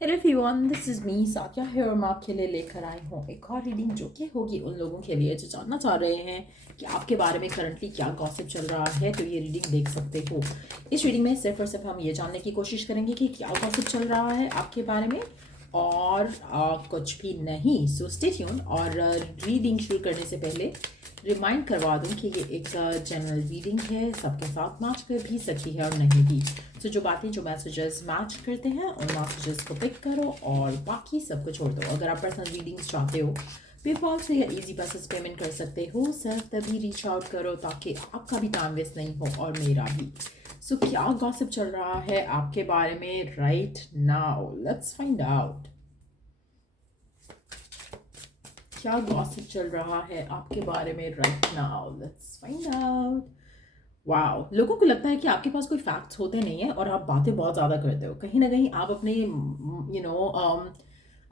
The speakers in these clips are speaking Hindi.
Hello everyone, this is me Sakiya here. मैं आपके लिए लेकर आई हूँ एक और रीडिंग जो कि होगी उन लोगों के लिए जो जानना चाह रहे हैं कि आपके बारे में करंटली क्या गॉसिप चल रहा है। तो ये रीडिंग देख सकते हो। इस रीडिंग में सिर्फ और सिर्फ हम ये जानने की कोशिश करेंगे कि क्या गॉसिप चल रहा है आपके बारे में और कुछ भी नहीं। So stay tune. और रीडिंग शुरू करने से पहले रिमाइंड करवा दूं कि ये एक जनरल रीडिंग है, सबके साथ मैच कर भी सकती है और नहीं भी। तो जो बातें जो मैसेजेस मैच करते हैं उन मैसेजेस को पिक करो और बाकी सबको छोड़ दो। अगर आप पर्सनल रीडिंग्स चाहते हो पेपाल से या इजी पैसेज पेमेंट कर सकते हो। सिर्फ तभी रीच आउट करो ताकि आपका भी टाइम वेस्ट नहीं हो और मेरा भी। सो क्या गॉसिप चल रहा है आपके बारे में right now, let's find out. क्या गॉसिप चल रहा है आपके बारे में right now, let's find out. Wow, लोगों को लगता है कि आपके पास कोई फैक्ट्स होते नहीं है और आप बातें बहुत ज़्यादा करते हो। कहीं ना कहीं आप अपने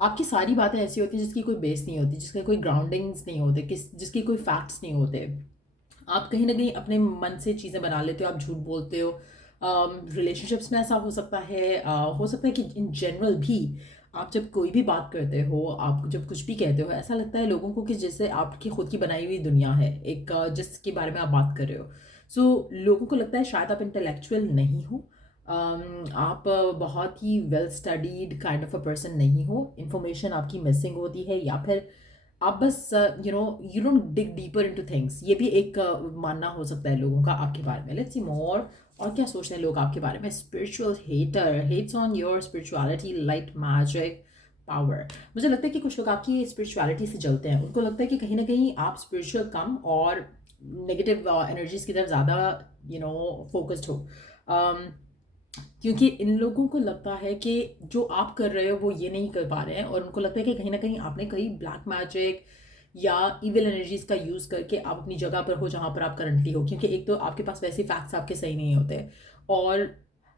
आपकी सारी बातें ऐसी होती हैं जिसकी कोई बेस नहीं होती, जिसके कोई ग्राउंडिंग्स नहीं होते, जिसकी कोई फैक्ट्स नहीं होते। आप कहीं ना कहीं अपने मन से चीज़ें बना लेते हो, आप झूठ बोलते हो। रिलेशनशिप्स में ऐसा हो सकता है, हो सकता है कि इन जनरल भी आप जब कोई भी बात करते हो, आप जब कुछ भी कहते हो, ऐसा लगता है लोगों को कि जैसे आपकी खुद की बनाई हुई दुनिया है एक, जिसके बारे में आप बात कर रहे हो। लोगों को लगता है शायद आप इंटेलेक्चुअल नहीं हो। आप बहुत ही well studied kind of a person नहीं हो। इंफॉर्मेशन आपकी मिसिंग होती है या फिर आप बस you don't dig deeper into things. ये भी एक मानना हो सकता है लोगों का आपके बारे में। Let's see more. और क्या सोचते हैं लोग आपके बारे में। Spiritual hater, hates on your spirituality, light, magic, power. मुझे लगता है कि कुछ लोग आपकी स्पिरिचुअलिटी से जलते हैं। उनको लगता है कि कहीं ना कहीं आप स्पिरिचुअल कम और नेगेटिव एनर्जीज की तरफ ज़्यादा फोकस्ड हो। um, क्योंकि इन लोगों को लगता है कि जो आप कर रहे हो वो ये नहीं कर पा रहे हैं और उनको लगता है कि कहीं ना कहीं आपने कई ब्लैक मैजिक या इविल एनर्जीज का यूज़ करके आप अपनी जगह पर हो जहाँ पर आप करंटली हो। क्योंकि एक तो आपके पास वैसे फैक्ट्स आपके सही नहीं होते और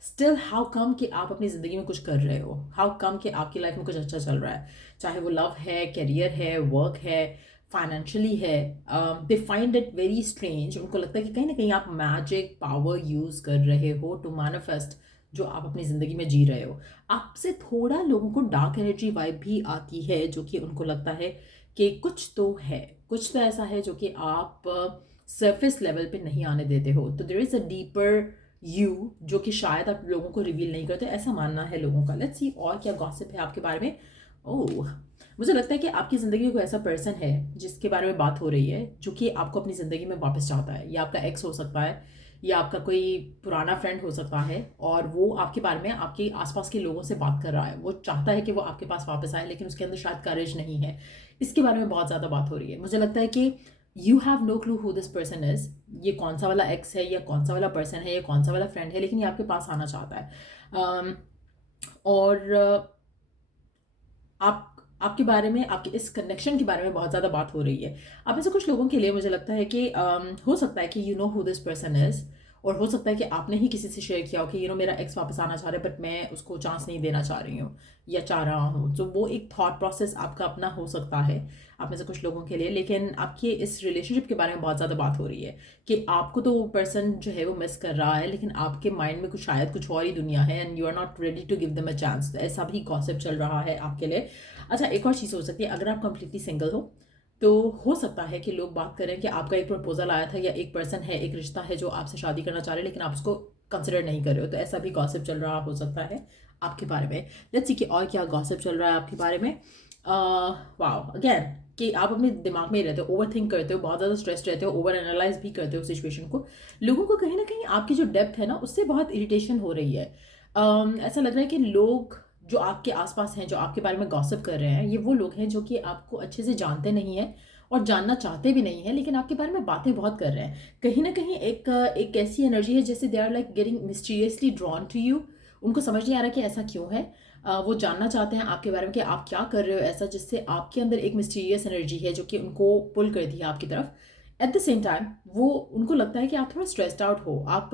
स्टिल हाउ कम कि आप अपनी ज़िंदगी में कुछ कर रहे हो। हाउ कम कि आपकी लाइफ में कुछ अच्छा चल रहा है, चाहे वो लव है, करियर है, वर्क है, फाइनेंशियली है। They find it very strange. उनको लगता है कि कहीं ना कहीं आप मैजिक पावर यूज़ कर रहे हो टू मैनिफेस्ट जो आप अपनी ज़िंदगी में जी रहे हो। आपसे थोड़ा लोगों को डार्क एनर्जी वाइब भी आती है, जो कि उनको लगता है कि कुछ तो है, कुछ तो ऐसा है जो कि आप सरफेस लेवल पे नहीं आने देते हो। तो there is a deeper you जो कि शायद आप लोगों को रिवील नहीं करते, ऐसा मानना है लोगों का। लेट्स सी और क्या गॉसिप है आपके बारे में। ओह, मुझे लगता है कि आपकी ज़िंदगी में कोई ऐसा पर्सन है जिसके बारे में बात हो रही है जो कि आपको अपनी ज़िंदगी में वापस चाहता है। या आपका एक्स हो सकता है या आपका कोई पुराना फ्रेंड हो सकता है और वो आपके बारे में आपके आसपास के लोगों से बात कर रहा है। वो चाहता है कि वो आपके पास वापस आए लेकिन उसके अंदर शायद करेज नहीं है। इसके बारे में बहुत ज़्यादा बात हो रही है। मुझे लगता है कि you have no clue who this person is. ये कौन सा वाला एक्स है या कौन सा वाला पर्सन है या कौन सा वाला फ्रेंड है, लेकिन ये आपके पास आना चाहता है। और आप आपके बारे में, आपके इस कनेक्शन के बारे में बहुत ज़्यादा बात हो रही है। आप में से कुछ लोगों के लिए मुझे लगता है कि हो सकता है कि you know who this person is. और हो सकता है कि आपने ही किसी से शेयर किया हो कि मेरा एक्स वापस आना चाह रहा है बट मैं उसको चांस नहीं देना चाह रही हूँ या चाह रहा हूँ। तो वो एक थॉट प्रोसेस आपका अपना हो सकता है आप में से कुछ लोगों के लिए। लेकिन आपके इस रिलेशनशिप के बारे में बहुत ज़्यादा बात हो रही है कि आपको तो वो पर्सन जो है वो मिस कर रहा है, लेकिन आपके माइंड में कुछ शायद कुछ और ही दुनिया है and you are not ready to give them a chance. तो ऐसा भी गॉसिप चल रहा है आपके लिए। अच्छा, एक और चीज़ हो सकती है। अगर आप कंप्लीटली सिंगल हो तो हो सकता है कि लोग बात करें कि आपका एक प्रपोजल आया था या एक पर्सन है, एक रिश्ता है जो आपसे शादी करना चाह रहे हैं लेकिन आप उसको कंसिडर नहीं कर रहे हो। तो ऐसा भी गॉसिप चल रहा हो सकता है आपके बारे में। लेट्स सी कि और क्या गॉसिप चल रहा है आपके बारे में। वाओ, अगेन कि आप अपने दिमाग में ही रहते हो, ओवर थिंक करते हो, बहुत ज़्यादा स्ट्रेस रहते हो, ओवर एनालाइज भी करते हो सिचुएशन को। लोगों को कहीं ना कहीं आपकी जो डेप्थ है ना उससे बहुत इरिटेशन हो रही है। ऐसा लग रहा है कि लोग जो आपके आसपास हैं, जो आपके बारे में गॉसिप कर रहे हैं, ये वो लोग हैं जो कि आपको अच्छे से जानते नहीं हैं और जानना चाहते भी नहीं हैं, लेकिन आपके बारे में बातें बहुत कर रहे हैं। कहीं ना कहीं एक ऐसी एनर्जी है जैसे they are like getting mysteriously drawn to you. उनको समझ नहीं आ रहा कि ऐसा क्यों है। वो जानना चाहते हैं आपके बारे में कि आप क्या कर रहे हो ऐसा जिससे आपके अंदर एक मिस्टीरियस एनर्जी है जो कि उनको पुल करती है आपकी तरफ। एट द सेम टाइम वो, उनको लगता है कि आप थोड़ा स्ट्रेस्ड आउट हो। आप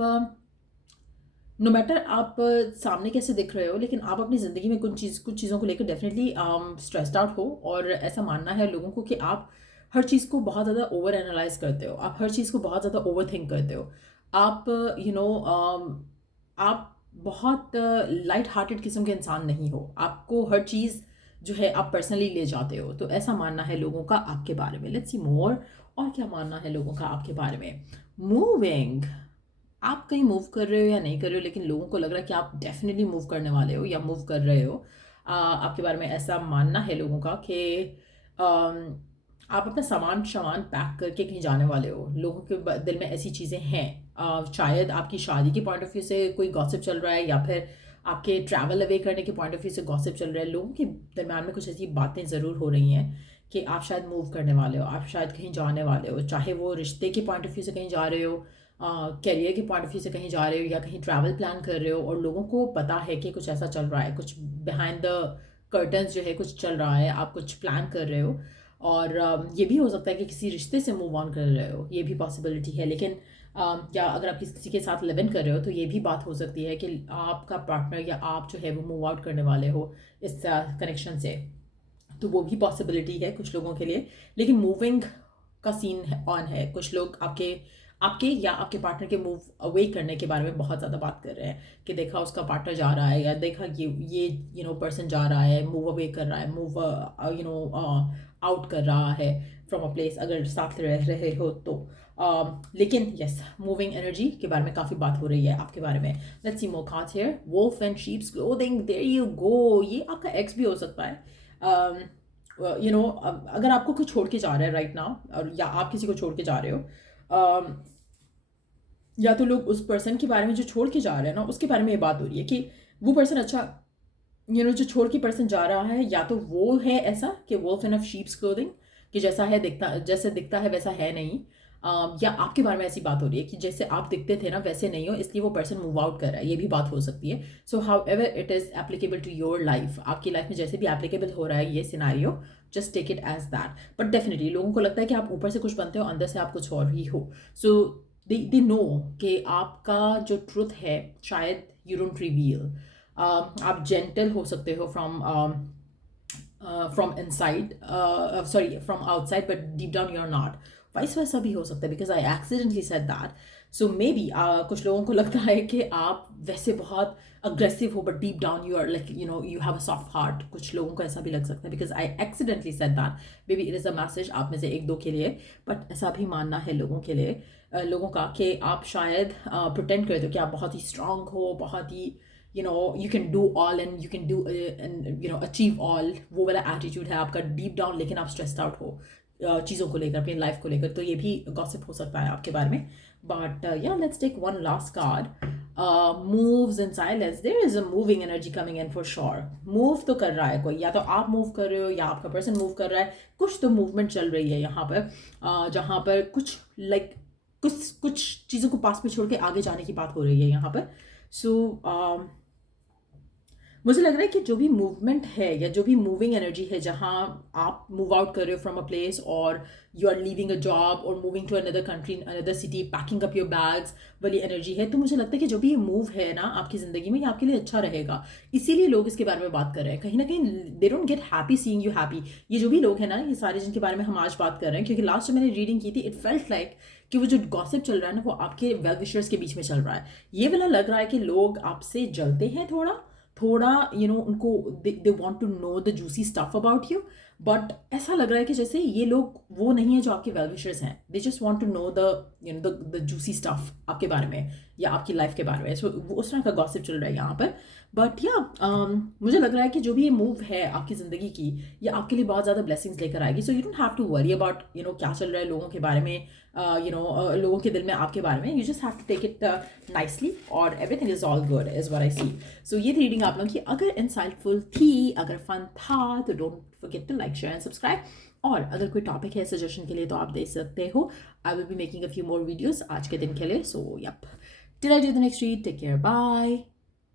नो मैटर आप सामने कैसे दिख रहे हो, लेकिन आप अपनी ज़िंदगी में कुछ चीज़ों को लेकर डेफिनेटली स्ट्रेस्ड आउट हो। और ऐसा मानना है लोगों को कि आप हर चीज़ को बहुत ज़्यादा ओवर एनालाइज करते हो, आप हर चीज़ को बहुत ज़्यादा ओवर थिंक करते हो। आप आप बहुत लाइट हार्टेड किस्म के इंसान नहीं हो, आपको हर चीज़ जो है आप पर्सनली ले जाते हो, तो ऐसा मानना है लोगों का आपके बारे में। लेट्स सी मोर, और क्या मानना है लोगों का आपके बारे में। मूविंग, आप कहीं मूव कर रहे हो या नहीं कर रहे हो, लेकिन लोगों को लग रहा है कि आप डेफिनेटली मूव करने वाले हो या मूव कर रहे हो। आपके बारे में ऐसा मानना है लोगों का कि आप अपना सामान सामान पैक करके कहीं जाने वाले हो। लोगों के दिल में ऐसी चीज़ें हैं। शायद आपकी शादी के पॉइंट ऑफ व्यू से कोई गॉसिप चल रहा है, या फिर आपके ट्रैवल अवे करने के पॉइंट ऑफ व्यू से गॉसिप चल रहा है। लोगों के दरम्यान में कुछ ऐसी बातें ज़रूर हो रही हैं कि आप शायद मूव करने वाले हो, आप शायद कहीं जाने वाले हो, चाहे वो रिश्ते के पॉइंट ऑफ व्यू से कहीं जा रहे हो, करियर के पॉइंट ऑफ व्यू से कहीं जा रहे हो, या कहीं ट्रैवल प्लान कर रहे हो और लोगों को पता है कि कुछ ऐसा चल रहा है, कुछ बिहाइंड द कर्टन्स जो है कुछ चल रहा है, आप कुछ प्लान कर रहे हो। और ये भी हो सकता है कि किसी रिश्ते से मूव ऑन कर रहे हो, ये भी पॉसिबिलिटी है। लेकिन क्या अगर आप किसी के साथ लिव इन कर रहे हो तो ये भी बात हो सकती है कि आपका पार्टनर या आप जो है वो मूव आउट करने वाले हो इस कनेक्शन से, तो वो भी पॉसिबिलिटी है कुछ लोगों के लिए। लेकिन मूविंग का सीन ऑन है, कुछ लोग आपके आपके या आपके पार्टनर के मूव अवे करने के बारे में बहुत ज़्यादा बात कर रहे हैं कि देखा उसका पार्टनर जा रहा है, या देखा ये पर्सन जा रहा है, मूव अवे कर रहा है, मूव आउट कर रहा है फ्रॉम अ प्लेस, अगर साथ रह रहे हो तो। लेकिन यस, मूविंग एनर्जी के बारे में काफ़ी बात हो रही है आपके बारे में। Let's see more cards here. Wolf and sheep's clothing, there you go, ये आपका एक्स भी हो सकता है। अगर आपको कुछ छोड़ के जा रहा है राइट नाउ, और या आप किसी को छोड़ के जा रहे हो, या तो लोग उस पर्सन के बारे में जो छोड़ के जा रहे हैं ना उसके बारे में ये बात हो रही है कि वो पर्सन अच्छा, जो छोड़ के पर्सन जा रहा है, या तो वो है ऐसा कि wolf in of sheep's clothing, कि जैसा है दिखता, जैसे दिखता है वैसा है नहीं। या आपके बारे में ऐसी बात हो रही है कि जैसे आप दिखते थे ना वैसे नहीं हो, इसलिए वो पर्सन मूव आउट कर रहा है, ये भी बात हो सकती है। So however it is applicable to your life, आपकी लाइफ में जैसे भी एप्लीकेबल हो रहा है ये scenario, just take it as that. But definitely लोगों को लगता है कि आप ऊपर से कुछ बनते हो, अंदर से आप कुछ और ही हो। सो दे नो कि आपका जो ट्रुथ है शायद यू डोंट रिवील। आप जेंटल हो सकते हो from inside, sorry from outside, but deep down you are not. Vice वैसा भी हो सकता है, because I accidentally said that. So maybe कुछ लोगों को लगता है कि आप वैसे बहुत अग्रेसिव हो, but deep down you are like you have a soft heart. कुछ लोगों को ऐसा भी लग सकता है, because I accidentally said that. Maybe it is a message आप में से एक दो के लिए, बट ऐसा भी मानना है लोगों के लिए, लोगों का, कि आप शायद प्रिटेंड करते हो कि आप बहुत ही स्ट्रांग हो, बहुत ही you can do all and you can do and achieve all, वो वाला एटीट्यूड है आपका डीप डाउन, लेकिन आप स्ट्रेस्ड आउट हो चीज़ों को लेकर, अपनी लाइफ को लेकर। तो ये भी गॉसिप हो सकता है आपके बारे में। बट या let's take one last card. Moves in silence, there is a moving energy coming in for sure. Move तो कर रहा है कोई, या तो आप मूव कर रहे हो या आपका पर्सन मूव कर रहा है, कुछ तो मूवमेंट चल रही है यहाँ पर, जहाँ पर कुछ कुछ चीज़ों को पास में छोड़ के आगे जाने की बात हो रही है यहाँ पर। सो मुझे लग रहा है कि जो भी मूवमेंट है या जो भी मूविंग एनर्जी है, जहाँ आप मूव आउट कर रहे हो फ्रॉम अ प्लेस, और you are leaving a job और moving to another country, another city, packing up your bags वाली एनर्जी है, तो मुझे लगता है कि जो भी ये मूव है ना आपकी ज़िंदगी में, ये आपके लिए अच्छा रहेगा। इसीलिए लोग इसके बारे में बात कर रहे हैं। कहीं ना कहीं they don't get happy seeing you happy. ये जो भी लोग हैं ना, ये सारे जिनके बारे में हम आज बात कर रहे हैं, क्योंकि लास्ट जब मैंने रीडिंग की थी इट फेल्ट लाइक कि वो जो गॉसिप चल रहा है ना वो आपके वेल विशर्स के बीच में चल रहा है। ये वाला लग रहा है कि लोग आपसे जलते हैं थोड़ा थोड़ा, उनको they want to know the juicy stuff about you. But ऐसा लग रहा है कि जैसे ये लोग वो नहीं है जो आपके वेल विशर्स हैं, they just want to know the juicy stuff आपके बारे में या आपकी लाइफ के बारे में। सो वो उस तरह का गॉसिप चल रहा है यहाँ पर। बट या मुझे लग रहा है कि जो भी ये मूव है आपकी ज़िंदगी की, ये आपके लिए बहुत ज़्यादा ब्लेसिंग्स लेकर आएगी। So you don't have to worry about क्या चल रहा है लोगों के बारे में, लोगों के दिल में आपके बारे में। You just have to take it nicely, और everything is all good is what I see. So ये थी रीडिंग आप लोगों की। अगर इंसाइटफुल थी, अगर फन था, तो don't forget to like, share and subscribe. और अगर कोई टॉपिक है सजेशन के लिए तो आप दे सकते हो। I will be making a few more videos आज के दिन के लिए। So yup, till I do the next read, take care, bye.